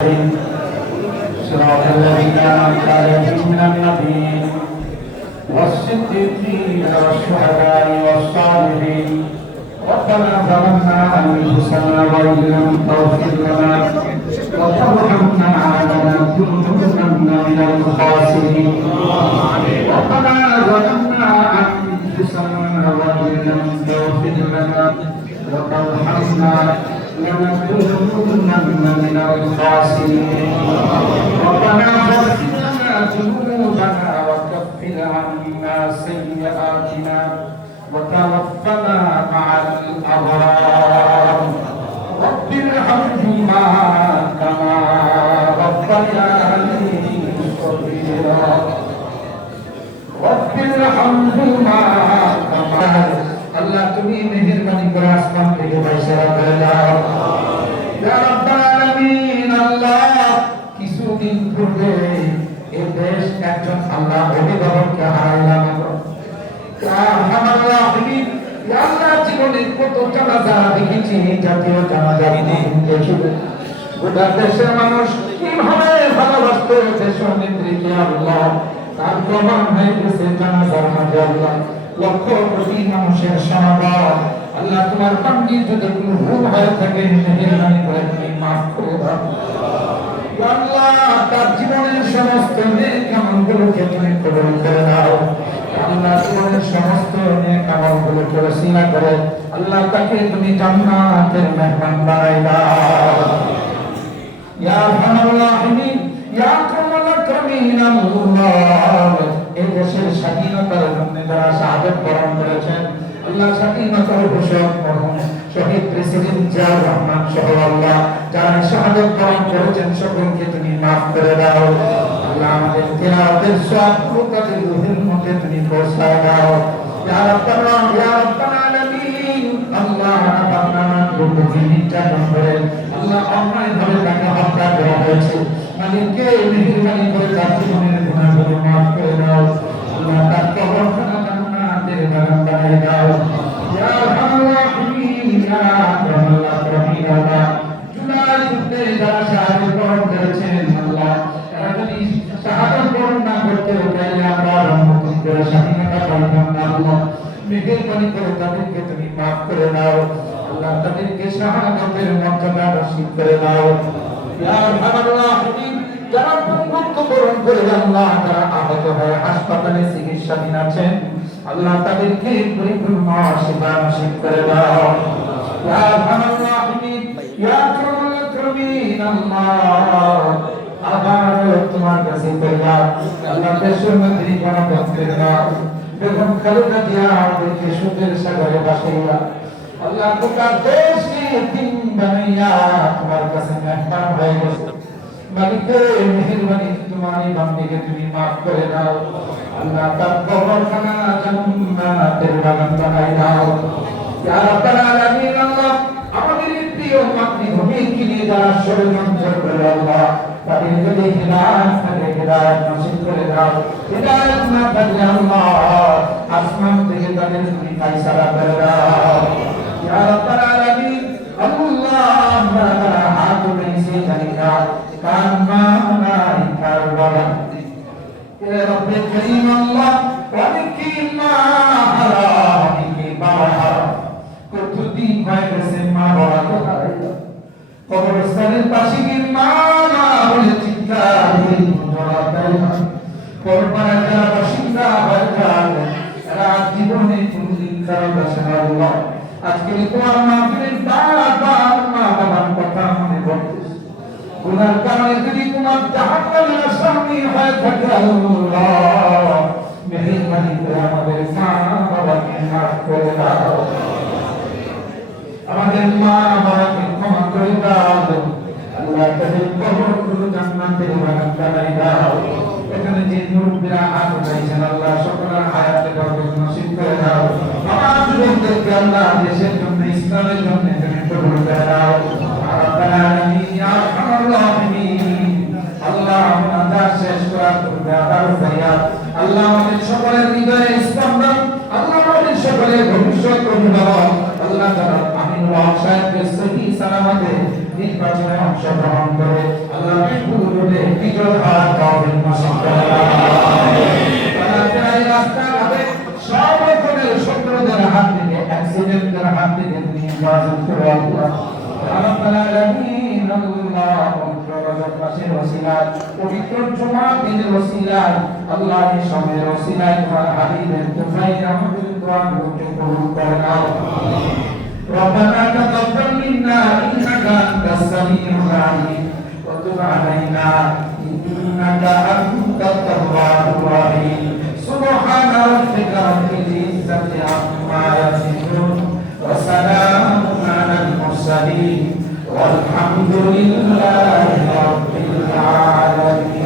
صراط الذين أنعمت عليهم من النبيين والصديقين والشهداء والصالحين ربنا ظلمنا أنفسنا وإن لم تغفر لنا وترحمنا لنكونن من الخاسرين ربنا ظلمنا أنفسنا وإن لم تغفر لنا وترحمنا لنكونن من الخاسرين ربنا اغفر لنا ذنوبنا وكفر عنا سيئاتنا وتوفنا مع الأبرار رب ارحمهما كما ربياني صغيرا رب ارحمهما كما আল্লাহ তুমি মেহেরবানি করে আসমান থেকে পয়সা করে দাও ইয়া রাব্বাল আলামিন আল্লাহ কিছুদিন পূর্বে এই দেশ একজন আল্লাহ অভিভাবককে হারাইলাম ইয়া আরহামার রাহিমিন ইয়া আল্লাহ জীবনে কত জানাজা দেখেছি জাতীয় জানাজা দেখেছি গোটা দেশের মানুষ কিভাবে ভালোবাসতে দেশ নেত্রীকে আল্লাহ তার প্রমাণ হয়ে গেছে জানাজার মাঝে আল্লাহ লক্ষ কোটি মানুষের সমাগম আল্লাহ তোমার বান্দি যদি কোনো ভুল হয়ে থাকে মেহেরবানি করে তুমি মাফ করে দাও আল্লাহ তার জীবনের সমস্ত নেক আমলগুলোকে তুমি কবুল করে দাও আল্লাহ জীবনের সমস্ত নেক আমলগুলোকে ওসিলা করে আল্লাহ তাকে তুমি জান্নাতের মেহমান বানাই দাও ইয়া আরহামার রাহিমিন ইয়া আকরামাল আকরামিন আল্লাহ এই দেশের স্বাধীনতার জন্য যারা শাহাদাত বরণ করেছেন আল্লাহ স্বাধীনতার ঘোষক মরহুম শহীদ প্রেসিডেন্ট জিয়াউর রহমান সহ আল্লাহ যারা শাহাদাত বরণ করেছেন সকলকে তুমি মাফ করে দাও আল্লাহ আমাদের তিলাওয়াতের সওয়াব তাদের রূহের মধ্যে তুমি পৌঁছায় দাও ইয়া রাব্বানা ইয়া রাব্বাল আলামিন আল্লাহ রাব্বানা দুর্নীতি নির্যাতন করে আল্লাহ অন্যায়ভাবে তাকে হত্যা করা হয়েছে মালিককে মেহেরবানি করে তার জীবনের গুনাহগুলো মাফ করে দাও আল্লাহ তার কবরখানা জান্নাতের বাগান বানিয়ে দাও ইয়া আরহামার রাহিমিন ইয়া আকরামাল আকরামিন আল্লাহ জুলাই যুদ্ধে যারা শাহাদাত বরণ করেছেন আল্লাহ তারা যদি শাহাদাত বরণ না করতে তাহলে আমরা রহমতুল করে স্বাধীনতা পাইতাম না আল্লাহ মেহেরবানি করে তাদেরকে তুমি মাফ করে দাও আল্লাহ তাদেরকে শাহাদাতের মর্যাদা নসিব করে দাও ইয়া আরহামার রাহিমিন যারা মৃত্যুবরণ করে আল্লাহ যারা আহত হয়ে হাসপাতালে চিকিৎসাধীন আছেন আল্লাহ তাদেরকে পরিপূর্ণ সেবা নসিব করে দাও ইয়া আরহামার রাহিমিন ইয়া আকরামাল আকরামিন আল্লাহ আবার তোমার কাছে কইয়া আল্লাহ দেশের মন্ত্রী গণতন্ত্রের দাও বেগম খালেদা জিয়া আমাদেরকে সুখের সাগরে ভাসাইয়া আল্লাহ গোটা দেশকে তিন বানাইয়া তোমার কাছে মেহমান হয়ে গেছে মালিকের মেহেরবানি তোমার এই বান্দিকে তুমি মাফ করে দাও আল্লাহ তার কবরখানা জান্নাতের বাগান বানাই দাও ইয়া রাব্বাল আলামিন আল্লাহ আমাদের প্রিয় মাতৃভূমিকে নিয়ে যারা ষড়যন্ত্র করে আল্লাহ তাদের যদি হিদায়াত থাকে হিদায়াত নসিব করে দাও হিদায়াত না থাকলে আল্লাহ আসমান থেকে তাদের তুমি ফায়সালা করে দাও ইয়া রাব্বাল আলামিন আল্লাহ আমরা হাত উঠিয়েছি জানি না কান্নাই কারবালা ইয়া রাব্বি কারীম আল্লাহ ওয়ালিকি মা হারামিকি বাবা কতদিন হয়ে গেছে মা বাবা তো হারাইলো কবরস্থানের পাশে কি মা না বলে চিৎকার করে জবাব দেয় না পরপাড়া যারা বাসিন্দা হয়ে যায় এরা জীবনে কোনদিন কারো কাছে না আল্লাহ আজকে তোমার মাহফিলে বারবার মা বাবার কথা মনে পড়তেছে গুনার কারণে যদি তোমার জাহান্নামের আসামি হয়ে থাকে আল্লাহ মেহেরবানি করে আমাদের মা বাবাকে মাফ করে দাও আমাদের মা বাবাকে ক্ষমা করে দাও আল্লাহ তাদের কবরগুলো জান্নাতের বাগান বানাই দাও এখানে যে মুরব্বিরা হাত উঠাইছেন আল্লাহ সকলের হায়াতে বরকত নসিব করে দাও আমার যুবকদেরকে আল্লাহ দেশের জন্য ইসলামের জন্য তুমি কবুল করে দাও রাব্বাল আলামিন ইয়া আরহামার রাহিমিন আল্লাহ আমাদের শেষ করার পূর্বে আবার ফরিয়াদ আল্লাহ আমাদের সকলের হৃদয়ে স্পন্দন আল্লাহ আমাদের সকলের ভবিষ্যৎ অভিভাবক আল্লাহ তাআলা আমিনুল হক সাহেবকে সহি সালামতে নির্বাচনে অংশগ্রহণ করে আল্লাহ পবিত্র হওয়ার তৌফিক নসিব করে আমিন রাস্তাঘাটে সব রকমের শত্রুদের হাত থেকে অ্যাক্সিডেন্টের হাত থেকে তুমি হেফাজত করো আল্লাহ রব্বুল আলামিন আল্লাহ পবিত্র রজব মাসের ওসিলায় পবিত্র জুমা দিনের ওসিলায় আল্লাহ এই সময়ের ওসিলায় তোমার হাবিবের তুফাইল আমাদের দোয়াগুলোকে কবুল করে নাও ربنا تقبل منا إنك أنت السميع العليم وتب علينا إنك أنت التواب الرحيم سبحان ربك رب العزة عما يصفون وسلام على المرسلين والحمد لله رب العالمين